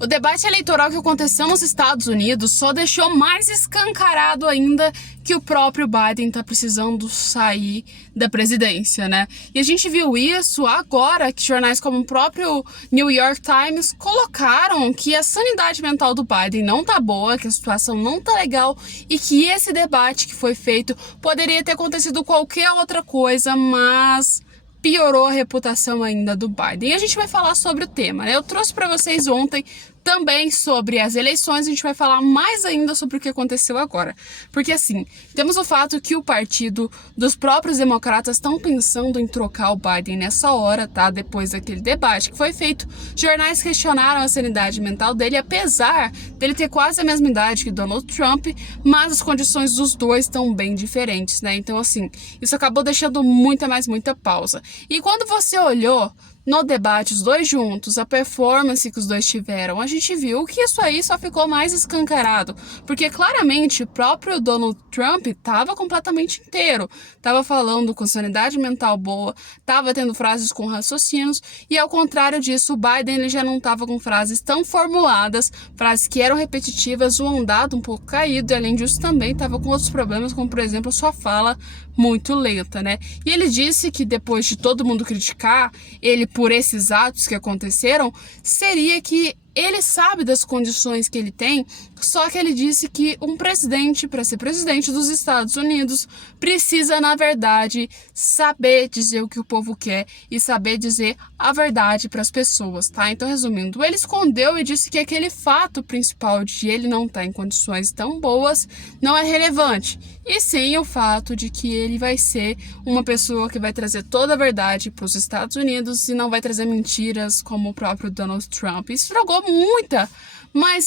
O debate eleitoral que aconteceu nos Estados Unidos só deixou mais escancarado ainda que o próprio Biden está precisando sair da presidência, né? E a gente viu isso agora que jornais como o próprio New York Times colocaram que a sanidade mental do Biden não tá boa, que a situação não tá legal e que esse debate que foi feito poderia ter acontecido qualquer outra coisa, mas piorou a reputação ainda do Biden. E a gente vai falar sobre o tema, né? Eu trouxe para vocês ontem também sobre as eleições, a gente vai falar mais ainda sobre o que aconteceu agora. Porque assim, temos o fato que o partido dos próprios democratas estão pensando em trocar o Biden nessa hora, tá? Depois daquele debate que foi feito, jornais questionaram a sanidade mental dele, apesar dele ter quase a mesma idade que Donald Trump, mas as condições dos dois estão bem diferentes, né? Então assim, isso acabou deixando muita pausa. E quando você olhou no debate, os dois juntos, a performance que os dois tiveram, a gente viu que isso aí só ficou mais escancarado, porque claramente o próprio Donald Trump estava completamente inteiro, estava falando com sanidade mental boa, estava tendo frases com raciocínios, e ao contrário disso, o Biden ele já não estava com frases tão formuladas, frases que eram repetitivas, o andado um pouco caído, e além disso também estava com outros problemas, como por exemplo a sua fala muito lenta, né? E ele disse que depois de todo mundo criticar ele por esses atos que aconteceram, seria que ele sabe das condições que ele tem, só que ele disse que um presidente, para ser presidente dos Estados Unidos, precisa, na verdade, saber dizer o que o povo quer e saber dizer a verdade para as pessoas, tá? Então, resumindo, ele escondeu e disse que aquele fato principal de ele não estar em condições tão boas não é relevante, e sim o fato de que ele vai ser uma pessoa que vai trazer toda a verdade para os Estados Unidos e não vai trazer mentiras como o próprio Donald Trump. Isso estragou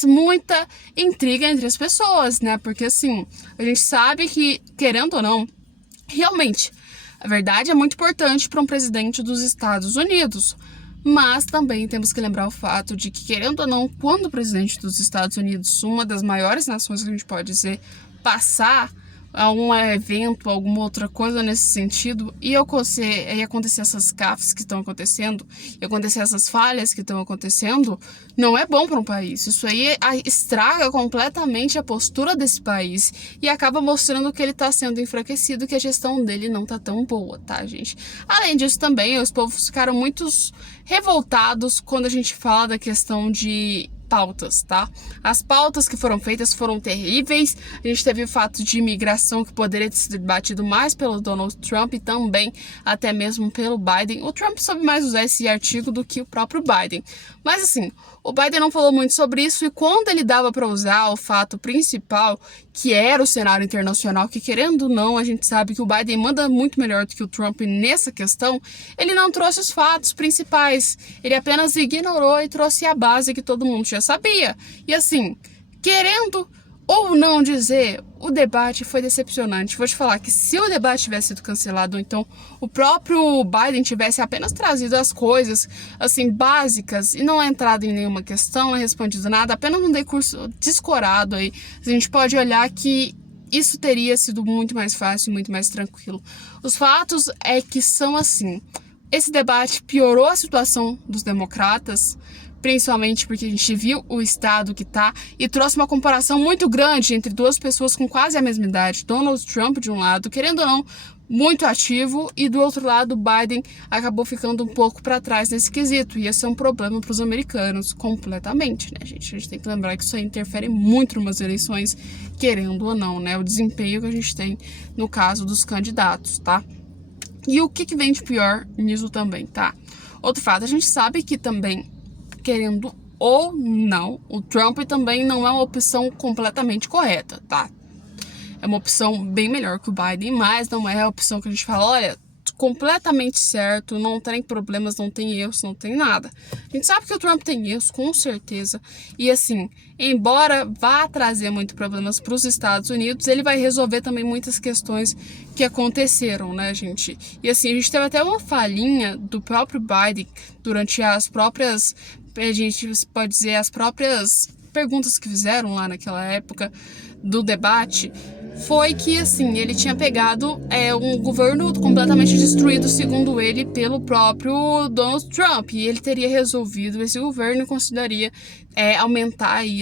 muita intriga entre as pessoas, né? Porque assim, a gente sabe que, querendo ou não, realmente, a verdade é muito importante para um presidente dos Estados Unidos. Mas também temos que lembrar o fato de que, querendo ou não, quando o presidente dos Estados Unidos, uma das maiores nações que a gente pode dizer, passar a um evento, alguma outra coisa nesse sentido, e acontecer essas gafes que estão acontecendo, e acontecer essas falhas que estão acontecendo, não é bom para um país. Isso aí estraga completamente a postura desse país e acaba mostrando que ele está sendo enfraquecido, que a gestão dele não tá tão boa, tá, gente? Além disso também, os povos ficaram muito revoltados quando a gente fala da questão de pautas, tá? As pautas que foram feitas foram terríveis. A gente teve o fato de imigração que poderia ter sido debatido mais pelo Donald Trump e também até mesmo pelo Biden. O Trump soube mais usar esse artigo do que o próprio Biden. Mas assim, o Biden não falou muito sobre isso, e quando ele dava para usar o fato principal, que era o cenário internacional, que querendo ou não, a gente sabe que o Biden manda muito melhor do que o Trump nessa questão, ele não trouxe os fatos principais. Ele apenas ignorou e trouxe a base que todo mundo já sabia. E assim, querendo ou não dizer, o debate foi decepcionante. Vou te falar que se o debate tivesse sido cancelado, ou então o próprio Biden tivesse apenas trazido as coisas, assim, básicas, e não entrado em nenhuma questão, não respondido nada, apenas um discurso descorado aí, a gente pode olhar que isso teria sido muito mais fácil, muito mais tranquilo. Os fatos é que são assim, esse debate piorou a situação dos democratas, principalmente porque a gente viu o estado que tá, e trouxe uma comparação muito grande entre duas pessoas com quase a mesma idade. Donald Trump, de um lado, querendo ou não, muito ativo, e do outro lado, Biden acabou ficando um pouco para trás nesse quesito. E esse é um problema para os americanos, completamente, né, gente? A gente tem que lembrar que isso aí interfere muito nas eleições, querendo ou não, né? O desempenho que a gente tem no caso dos candidatos, tá? E o que vem de pior nisso também, tá? Outro fato, a gente sabe que também, querendo ou não, o Trump também não é uma opção completamente correta, tá? É uma opção bem melhor que o Biden, mas não é a opção que a gente fala, olha, completamente certo, não tem problemas, não tem erros, não tem nada. A gente sabe que o Trump tem erros, com certeza, e assim, embora vá trazer muitos problemas para os Estados Unidos, ele vai resolver também muitas questões que aconteceram, né, gente? E assim, a gente teve até uma falhinha do próprio Biden durante as próprias, a gente pode dizer, as próprias perguntas que fizeram lá naquela época do debate, foi que, assim, ele tinha pegado um governo completamente destruído, segundo ele, pelo próprio Donald Trump, e ele teria resolvido esse governo e consideraria aumentar aí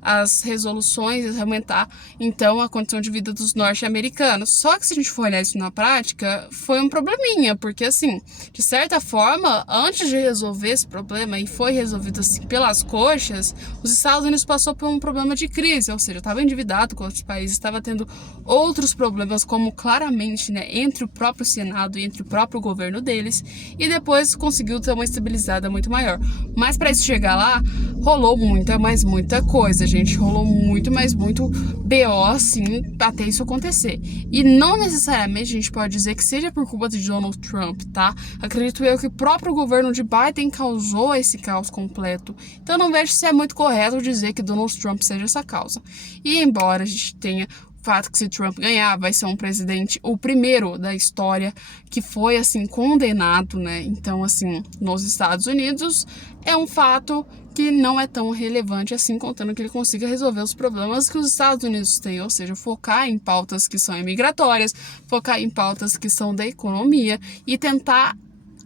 as resoluções, aumentar então a condição de vida dos norte-americanos. Só que se a gente for olhar isso na prática, foi um probleminha, porque assim, de certa forma, antes de resolver esse problema, e foi resolvido assim pelas coxas, os Estados Unidos passou por um problema de crise, ou seja, estava endividado com outros países, estava tendo outros problemas, como claramente, né, entre o próprio Senado e entre o próprio governo deles, e depois conseguiu ter uma estabilizada muito maior. Mas para isso chegar lá, rolou muita coisa, gente. Rolou muito BO, assim, até isso acontecer. E não necessariamente a gente pode dizer que seja por culpa de Donald Trump, tá? Acredito eu que o próprio governo de Biden causou esse caos completo. Então não vejo se é muito correto dizer que Donald Trump seja essa causa. E embora a gente tenha fato que se Trump ganhar, vai ser um presidente, o primeiro da história que foi, assim, condenado, né? Então, assim, nos Estados Unidos, é um fato que não é tão relevante assim, contando que ele consiga resolver os problemas que os Estados Unidos têm, ou seja, focar em pautas que são imigratórias, focar em pautas que são da economia e tentar,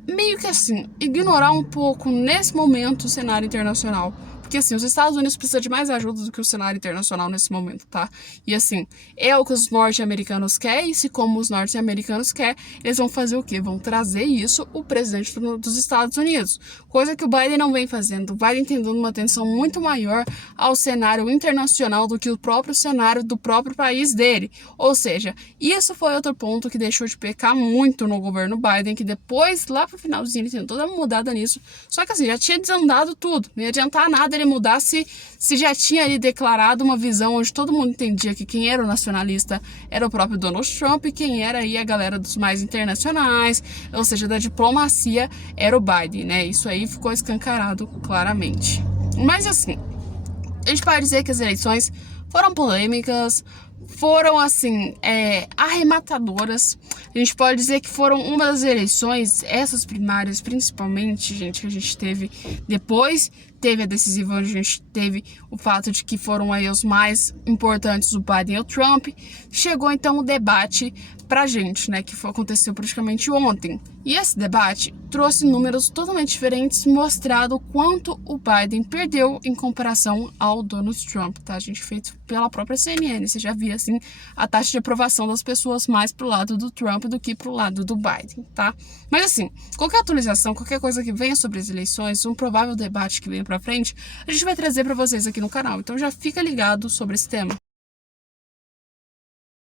meio que assim, ignorar um pouco, nesse momento, o cenário internacional. Porque, assim, os Estados Unidos precisam de mais ajuda do que o cenário internacional nesse momento, tá? E, assim, é o que os norte-americanos querem, e se como os norte-americanos querem, eles vão fazer o quê? Vão trazer isso o presidente dos Estados Unidos. Coisa que o Biden não vem fazendo. O Biden tem dando uma atenção muito maior ao cenário internacional do que o próprio cenário do próprio país dele. Ou seja, isso foi outro ponto que deixou de pecar muito no governo Biden, que depois, lá pro finalzinho, ele tentou dar uma mudada nisso. Só que, assim, já tinha desandado tudo. Não ia adiantar nada ele mudar se já tinha ali declarado uma visão onde todo mundo entendia que quem era o nacionalista era o próprio Donald Trump e quem era aí a galera dos mais internacionais, ou seja, da diplomacia, era o Biden, né? Isso aí ficou escancarado claramente. Mas assim, a gente pode dizer que as eleições foram polêmicas, foram, assim, arrematadoras. A gente pode dizer que foram uma das eleições, essas primárias principalmente, gente, que a gente teve depois, teve a decisiva, onde a gente teve o fato de que foram aí os mais importantes, o Biden e o Trump. Chegou então o debate pra gente, né, que aconteceu praticamente ontem. E esse debate trouxe números totalmente diferentes, mostrando o quanto o Biden perdeu em comparação ao Donald Trump, tá, gente? Feito pela própria CNN. Você já via, assim, a taxa de aprovação das pessoas mais pro lado do Trump do que pro lado do Biden, tá? Mas, assim, qualquer atualização, qualquer coisa que venha sobre as eleições, um provável debate que venha pra frente, a gente vai trazer pra vocês aqui no canal. Então já fica ligado sobre esse tema.